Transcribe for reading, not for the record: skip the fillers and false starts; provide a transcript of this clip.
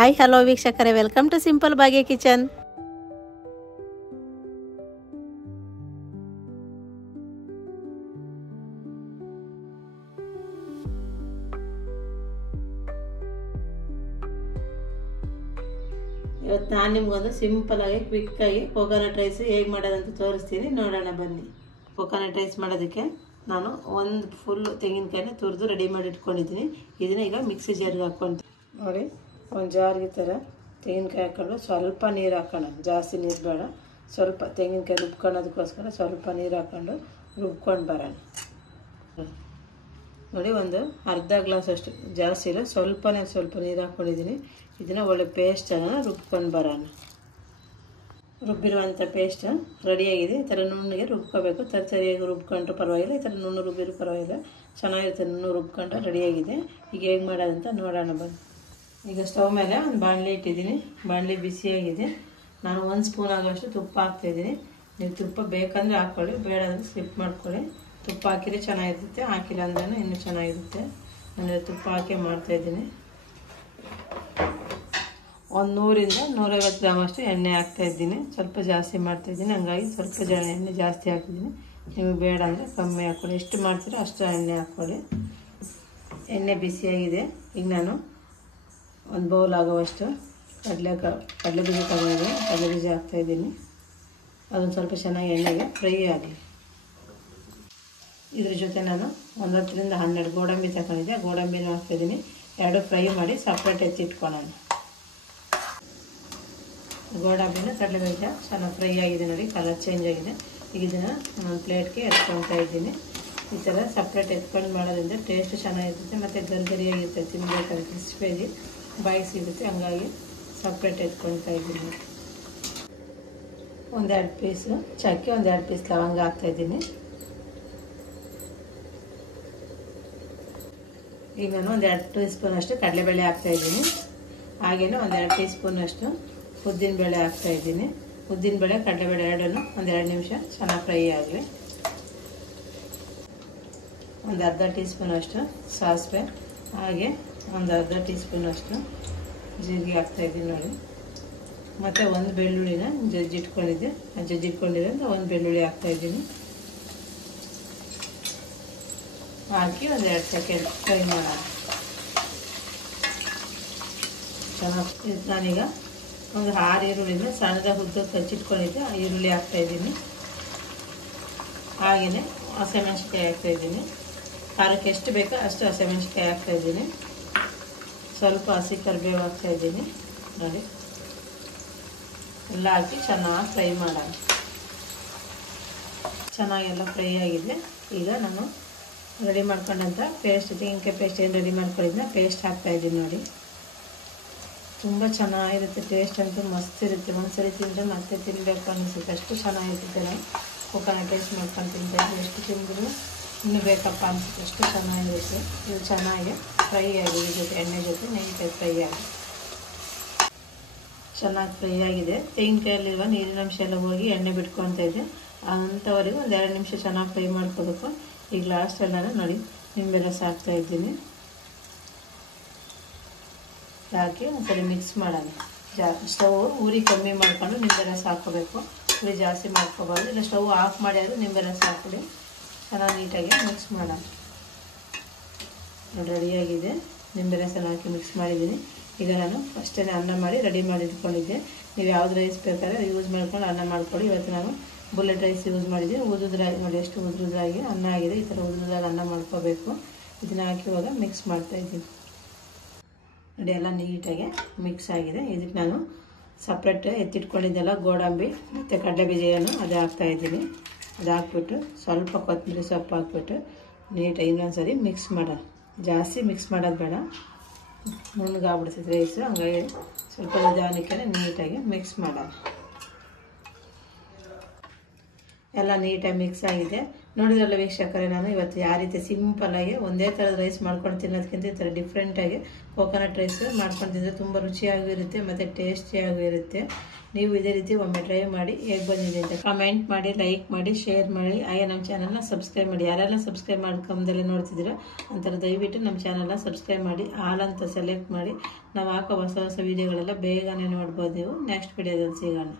Hi hello ವೀಕ್ಷಕರೇ, welcome to simple Bhagya kitchen. ಇವತ್ತು ನಾನು ನಿಮ್ಗೊಂದು ಸಿಂಪಲಾಗಿ ಕ್ವಿಕ್ಕಾಗಿ ಕೊಕೊನಟ್ ರೈಸ್ ಹೇಗೆ ಮಾಡೋದಂತ ತೋರಿಸ್ತೀನಿ, ನೋಡೋಣ ಬನ್ನಿ. ಕೊಕೊನಟ್ ರೈಸ್ ಮಾಡೋದಕ್ಕೆ ನಾನು ಒಂದು ಫುಲ್ ತೆಂಗಿನಕಾಯಿನ ತುರಿದು ರೆಡಿ ಮಾಡಿ ಇಟ್ಕೊಂಡಿದ್ದೀನಿ. ಇದನ್ನ ಈಗ ಮಿಕ್ಸಿ ಜಾರ್ಗೆ ಹಾಕ್ಕೊಂತೀನಿ. ನೋಡಿ, ಒಂದು ಜಾರ್ಗೆ ಈ ಥರ ತೆಂಗಿನಕಾಯಿ ಹಾಕ್ಕೊಂಡು ಸ್ವಲ್ಪ ನೀರು ಹಾಕೋಣ, ಜಾಸ್ತಿ ನೀರು ಬೇಡ. ಸ್ವಲ್ಪ ತೆಂಗಿನಕಾಯಿ ರುಬ್ಕೊಳ್ಳೋದಕ್ಕೋಸ್ಕರ ಸ್ವಲ್ಪ ನೀರು ಹಾಕ್ಕೊಂಡು ರುಬ್ಕೊಂಡು ಬರೋಣ. ನೋಡಿ, ಒಂದು ಅರ್ಧ ಗ್ಲಾಸ್ ಅಷ್ಟು, ಜಾಸ್ತಿ ಇಲ್ಲ, ಸ್ವಲ್ಪ ನೀರು ಹಾಕ್ಕೊಂಡಿದ್ದೀನಿ. ಇದನ್ನು ಒಳ್ಳೆ ಪೇಸ್ಟನ್ನು ರುಬ್ಕೊಂಡು ಬರೋಣ. ರುಬ್ಬಿರುವಂಥ ಪೇಸ್ಟ್ ರೆಡಿಯಾಗಿದೆ. ಈ ಥರ ನುಣ್ಣಗೆ ರುಬ್ಕೋಬೇಕು. ತರಿಯಾಗಿ ರುಬ್ಕೊಂಡ್ರು ಪರವಾಗಿಲ್ಲ, ಈ ಥರ ನುಣ್ಣು ರುಬ್ಬಿರು ಪರವಾಗಿಲ್ಲ, ಚೆನ್ನಾಗಿರುತ್ತೆ. ನುಣ್ಣು ರುಬ್ಕೊಂಡು ರೆಡಿಯಾಗಿದೆ. ಈಗ ಹೇಗೆ ಮಾಡೋದಂತ ನೋಡೋಣ ಬನ್ನಿ. ಈಗ ಸ್ಟವ್ ಮೇಲೆ ಒಂದು ಬಾಣಲಿ ಇಟ್ಟಿದ್ದೀನಿ. ಬಾಣಲಿ ಬಿಸಿಯಾಗಿದೆ. ನಾನು 1 ಸ್ಪೂನ್ ಆಗೋಷ್ಟು ತುಪ್ಪ ಹಾಕ್ತಾಯಿದ್ದೀನಿ. ನೀವು ತುಪ್ಪ ಬೇಕಂದರೆ ಹಾಕ್ಕೊಳ್ಳಿ, ಬೇಡ ಅಂದರೆ ಸ್ಕಿಪ್ ಮಾಡ್ಕೊಳ್ಳಿ. ತುಪ್ಪ ಹಾಕಿದರೆ ಚೆನ್ನಾಗಿರುತ್ತೆ, ಹಾಕಿಲ್ಲ ಅಂದ್ರೆ ಇನ್ನೂ ಚೆನ್ನಾಗಿರುತ್ತೆ. ನಾನು ತುಪ್ಪ ಹಾಕಿ ಮಾಡ್ತಾಯಿದ್ದೀನಿ. 100ರಿಂದ 150 ಗ್ರಾಮ್ ಅಷ್ಟು ಎಣ್ಣೆ ಹಾಕ್ತಾಯಿದ್ದೀನಿ. ಸ್ವಲ್ಪ ಜಾಸ್ತಿ ಮಾಡ್ತಾಯಿದ್ದೀನಿ, ಹಂಗಾಗಿ ಸ್ವಲ್ಪ ಎಣ್ಣೆ ಜಾಸ್ತಿ ಹಾಕಿದ್ದೀನಿ. ನಿಮಗೆ ಬೇಡ ಅಂದರೆ ಕಮ್ಮಿ ಹಾಕ್ಕೊಳ್ಳಿ. ಎಷ್ಟು ಮಾಡ್ತೀರೋ ಅಷ್ಟು ಎಣ್ಣೆ ಹಾಕ್ಕೊಳ್ಳಿ. ಎಣ್ಣೆ ಬಿಸಿಯಾಗಿದೆ. ಈಗ ನಾನು ಒಂದು ಬೌಲ್ ಆಗುವಷ್ಟು ಕಡಲೆ ಬೀಜ ತಗೊಂಡಿದ್ದೀನಿ. ಕಡಲೆ ಬೀಜ ಹಾಕ್ತಾಯಿದ್ದೀನಿ. ಅದೊಂದು ಸ್ವಲ್ಪ ಚೆನ್ನಾಗಿ ಎಣ್ಣೆಗೆ ಫ್ರೈ ಆಗಲಿ. ಇದ್ರ ಜೊತೆ ನಾನು 10ರಿಂದ 12 ಗೋಡಂಬಿ ತಗೊಂಡಿದ್ದೆ. ಗೋಡಂಬಿನೂ ಹಾಕ್ತಾಯಿದ್ದೀನಿ. 2 ಫ್ರೈ ಮಾಡಿ ಸಪ್ರೇಟ್ ಎತ್ತಿಟ್ಕೊಳ್ಳೋಣ. ಗೋಡಂಬಿನ ಕಡಲೆ ಬೀಜ ಚೆನ್ನಾಗಿ ಫ್ರೈ ಆಗಿದೆ. ನೋಡಿ, ಕಲರ್ ಚೇಂಜ್ ಆಗಿದೆ. ಈಗ ಇದನ್ನು ನಾನು ಪ್ಲೇಟ್ಗೆ ಎತ್ಕೊಳ್ತಾ ಇದ್ದೀನಿ. ಈ ಥರ ಸಪ್ರೇಟ್ ಎತ್ಕೊಂಡು ಮಾಡೋದ್ರಿಂದ ಟೇಸ್ಟ್ ಚೆನ್ನಾಗಿರುತ್ತೆ ಮತ್ತು ಗರಿಗರಿಯಾಗಿರುತ್ತೆ. ತಿನ್ನಬೇಕಾದ್ರೆ ಕ್ರಿಸ್ಪಿಯಾಗಿ ಬಾಯಿಗೆ ಸಿಗುತ್ತೆ. ಹಂಗಾಗಿ ಸಪ್ರೇಟ್ ಎತ್ಕೊಳ್ತಾ ಇದ್ದೀನಿ. 1-2 ಪೀಸು ಚಕ್ಕೆ, 1-2 ಪೀಸ್ ಲವಂಗ ಹಾಕ್ತಾಯಿದ್ದೀನಿ. ಈಗ ನಾನು 1-2 ಟೀ ಸ್ಪೂನ್ ಅಷ್ಟು ಕಡಲೆಬೇಳೆ ಹಾಕ್ತಾಯಿದ್ದೀನಿ. ಹಾಗೆಯೇ 1-2 ಟೀ ಸ್ಪೂನ್ ಅಷ್ಟು ಉದ್ದಿನಬೇಳೆ ಹಾಕ್ತಾಯಿದ್ದೀನಿ. ಉದ್ದಿನಬೇಳೆ ಕಡಲೆಬೇಳೆ ಎರಡನ್ನು 1-2 ನಿಮಿಷ ಚೆನ್ನಾಗಿ ಫ್ರೈ ಆಗಲಿ. ಒಂದು ಅರ್ಧ ಟೀ ಸ್ಪೂನ್ ಅಷ್ಟು ಸಾಸಿವೆ, ಹಾಗೆ ಒಂದು ಅರ್ಧ ಟೀ ಸ್ಪೂನ್ ಅಷ್ಟು ಜೀರಿಗೆ ಹಾಕ್ತಾಯಿದ್ದೀನಿ. ನೋಡಿ, ಮತ್ತು 1 ಬೆಳ್ಳುಳ್ಳಿನ ಜಜ್ಜಿಟ್ಕೊಂಡಿದ್ದೆ ಅಂತ 1 ಬೆಳ್ಳುಳ್ಳಿ ಹಾಕ್ತಾಯಿದ್ದೀನಿ. ಹಾಕಿ 1-2 ಸೆಕೆಂಡ್ ಫ್ರೈ ಮಾಡೋಣ. ಚೆನ್ನಾಗಿ ನಾನೀಗ ಒಂದು 6 ಈರುಳ್ಳಿನ ಸಣ್ಣದಾಗಿ ಉದ್ದಕ್ಕೆ ಹಚ್ಚಿಟ್ಕೊಂಡಿದ್ದೆ. ಆ ಈರುಳ್ಳಿ ಹಾಕ್ತಾಯಿದ್ದೀನಿ. ಹಾಗೆಯೇ ಹಸಿಮೆಣ್ಸಿನ್ಕಾಯಿ ಹಾಕ್ತಾಯಿದ್ದೀನಿ. ಖಾರಕ್ಕೆ ಎಷ್ಟು ಬೇಕೋ ಅಷ್ಟು ಹಸಿಮೆಣ್ಸಿನ್ಕಾಯಿ ಹಾಕ್ತಾಯಿದ್ದೀನಿ. ಸ್ವಲ್ಪ ಹಸಿ ಕರಿಬೇವು ಹಾಕ್ತಾಯಿದ್ದೀನಿ. ನೋಡಿ, ಎಲ್ಲ ಹಾಕಿ ಚೆನ್ನಾಗಿ ಫ್ರೈ ಮಾಡೋಣ. ಚೆನ್ನಾಗೆಲ್ಲ ಫ್ರೈ ಆಗಿದೆ. ಈಗ ನಾನು ರೆಡಿ ಮಾಡ್ಕೊಂಡಂಥ ಪೇಸ್ಟ್, ತೆಂಗಿನಕಾಯಿ ಪೇಸ್ಟ್ ಏನು ರೆಡಿ ಮಾಡ್ಕೊಂಡಿದ್ದ ಪೇಸ್ಟ್ ಹಾಕ್ತಾಯಿದ್ದೀನಿ. ನೋಡಿ, ತುಂಬ ಚೆನ್ನಾಗಿರುತ್ತೆ. ಟೇಸ್ಟ್ ಅಂತೂ ಮಸ್ತ್ ಇರುತ್ತೆ. ಒಂದ್ಸರಿ ತಿಂದರೆ ಮತ್ತೆ ತಿನ್ನಬೇಕು ಅನಿಸುತ್ತೆ, ಅಷ್ಟು ಚೆನ್ನಾಗಿರುತ್ತೆ. ನಾವು ಕೊಕೊನಟ್ ರೈಸ್ ಮಾಡ್ಕೊಂಡು ತಿಂತಾಯಿದ್ವಿ, ಎಷ್ಟು ತಿಂದರೂ ಇನ್ನೂ ಬೇಕಪ್ಪ ಅನಿಸುತ್ತೆ, ಅಷ್ಟು ಚೆನ್ನಾಗಿರುತ್ತೆ. ಇದು ಚೆನ್ನಾಗಿ ಫ್ರೈ ಆಗಿದೆ. ಜೊತೆ ಎಣ್ಣೆ ಜೊತೆ ನೆಂಕಾಯಿ ಫ್ರೈ ಆಗಿದೆ. ಚೆನ್ನಾಗಿ ಫ್ರೈ ಆಗಿದೆ. ತೆಂಗಿನಕಾಯಲ್ಲಿರುವ ನೀರಿನಂಶ ಎಲ್ಲ ಹೋಗಿ ಎಣ್ಣೆ ಬಿಟ್ಕೊತಾ ಇದೆ. ಅಂಥವರೆಗೂ 1-2 ನಿಮಿಷ ಚೆನ್ನಾಗಿ ಫ್ರೈ ಮಾಡ್ಕೋಬೇಕು. ಈಗ ಲಾಸ್ಟಲ್ಲಿ ನಾನು ನೋಡಿ ನಿಂಬೆ ರಸ ಹಾಕ್ತಾಯಿದ್ದೀನಿ. ಹಾಕಿ ಒಂದ್ಸರಿ ಮಿಕ್ಸ್ ಮಾಡೋಣ. ಸ್ಟವ್ ಉರಿ ಕಮ್ಮಿ ಮಾಡ್ಕೊಂಡು ನಿಂಬೆ ರಸ ಹಾಕ್ಕೋಬೇಕು. ಉರಿ ಜಾಸ್ತಿ ಮಾಡ್ಕೋಬಾರ್ದು. ಇಲ್ಲ ಸ್ಟವ್ ಆಫ್ ಮಾಡಿ ಆದರೂ ನಿಂಬೆ ರಸ ಹಾಕ್ಬಿಡಿ. ಚೆನ್ನಾಗಿ ನೀಟಾಗಿ ಮಿಕ್ಸ್ ಮಾಡೋಣ. ನೋಡಿ, ರೆಡಿಯಾಗಿದೆ. ನಿಂಬೆ ರಸನ ಹಾಕಿ ಮಿಕ್ಸ್ ಮಾಡಿದ್ದೀನಿ. ಈಗ ನಾನು ಅಷ್ಟೇ ಅನ್ನ ಮಾಡಿ ರೆಡಿ ಮಾಡಿ ಇಟ್ಕೊಂಡಿದ್ದೆ. ನೀವು ಯಾವ್ದು ರೈಸ್ ಬೇಕಾದ್ರೆ ಯೂಸ್ ಮಾಡ್ಕೊಂಡು ಅನ್ನ ಮಾಡ್ಕೊಳ್ಳಿ. ಇವತ್ತು ನಾನು ಬುಲೆಟ್ ರೈಸ್ ಯೂಸ್ ಮಾಡಿದ್ದೀನಿ. ಉದುದ್ರಾಗಿ ನೋಡಿ, ಎಷ್ಟು ಉದುದ್ರಾಗಿ ಅನ್ನ ಆಗಿದೆ. ಈ ಥರ ಉದುದ್ರಾಗಿ ಅನ್ನ ಮಾಡ್ಕೋಬೇಕು. ಇದನ್ನ ಹಾಕಿ ಇವಾಗ ಮಿಕ್ಸ್ ಮಾಡ್ತಾಯಿದ್ದೀನಿ. ನೋಡಿ, ಎಲ್ಲ ನೀಟಾಗಿ ಮಿಕ್ಸ್ ಆಗಿದೆ. ಇದಕ್ಕೆ ನಾನು ಸಪ್ರೇಟ್ ಎತ್ತಿಟ್ಕೊಂಡಿದ್ದೆಲ್ಲ ಗೋಡಂಬಿ ಮತ್ತು ಕಡಲೆಬೀಜ ಏನು ಅದು ಹಾಕ್ತಾಯಿದ್ದೀನಿ. ಅದು ಹಾಕ್ಬಿಟ್ಟು ಸ್ವಲ್ಪ ಕೊತ್ತಂಬರಿ ಸೊಪ್ಪು ಹಾಕ್ಬಿಟ್ಟು ನೀಟಾಗಿ ಇನ್ನೊಂದ್ಸರಿ ಮಿಕ್ಸ್ ಮಾಡೋಣ. ಜಾಸ್ತಿ ಮಿಕ್ಸ್ ಮಾಡೋದು ಬೇಡ, ನುಣ್ಣಗಾಗ್ಬಿಡ್ತೈತೆ ರೈಸು. ಹಂಗಾಗಿ ಸ್ವಲ್ಪ ನಿಧಾನಕ್ಕೆ ನೀಟಾಗಿ ಮಿಕ್ಸ್ ಮಾಡೋಣ. ಎಲ್ಲ ನೀಟಾಗಿ ಮಿಕ್ಸ್ ಆಗಿದೆ. ನೋಡಿದ್ರಲ್ಲ ವೀಕ್ಷಕರೇ, ನಾನು ಇವತ್ತು ಯಾವ ರೀತಿ ಸಿಂಪಲ್ ಆಗಿ ಒಂದೇ ಥರದ ರೈಸ್ ಮಾಡ್ಕೊಂಡು ತಿನ್ನೋದಕ್ಕಿಂತ ಈ ಥರ ಡಿಫ್ರೆಂಟಾಗಿ ಕೋಕೋನಟ್ ರೈಸ್ ಮಾಡ್ಕೊಂಡು ತಿಂದರೆ ತುಂಬ ರುಚಿಯಾಗೂ ಇರುತ್ತೆ ಮತ್ತು ಟೇಸ್ಟಿಯಾಗೂ ಇರುತ್ತೆ. ನೀವು ಇದೇ ರೀತಿ ಒಮ್ಮೆ ಟ್ರೈ ಮಾಡಿ ಹೇಗೆ ಬಂದಿದೆ ಅಂತ ಕಮೆಂಟ್ ಮಾಡಿ, ಲೈಕ್ ಮಾಡಿ, ಶೇರ್ ಮಾಡಿ, ಹಾಗೆ ನಮ್ಮ ಚಾನಲ್ನ ಸಬ್ಸ್ಕ್ರೈಬ್ ಮಾಡಿ. ಯಾರೆಲ್ಲ ಸಬ್ಸ್ಕ್ರೈಬ್ ಮಾಡ್ಕೊಂಡೆಲ್ಲ ನೋಡ್ತಿದ್ದೀರಾ ಅಂತಾರೆ ದಯವಿಟ್ಟು ನಮ್ಮ ಚಾನಲ್ನ ಸಬ್ಸ್ಕ್ರೈಬ್ ಮಾಡಿ, ಆಲ್ ಅಂತ ಸೆಲೆಕ್ಟ್ ಮಾಡಿ. ನಾವು ಹಾಕೋ ಹೊಸ ಹೊಸ ವೀಡಿಯೋಗಳೆಲ್ಲ ಬೇಗನೆ ನೋಡ್ಬೋದು. ನೀವು ನೆಕ್ಸ್ಟ್ ವಿಡಿಯೋದಲ್ಲಿ ಸಿಗೋಣ.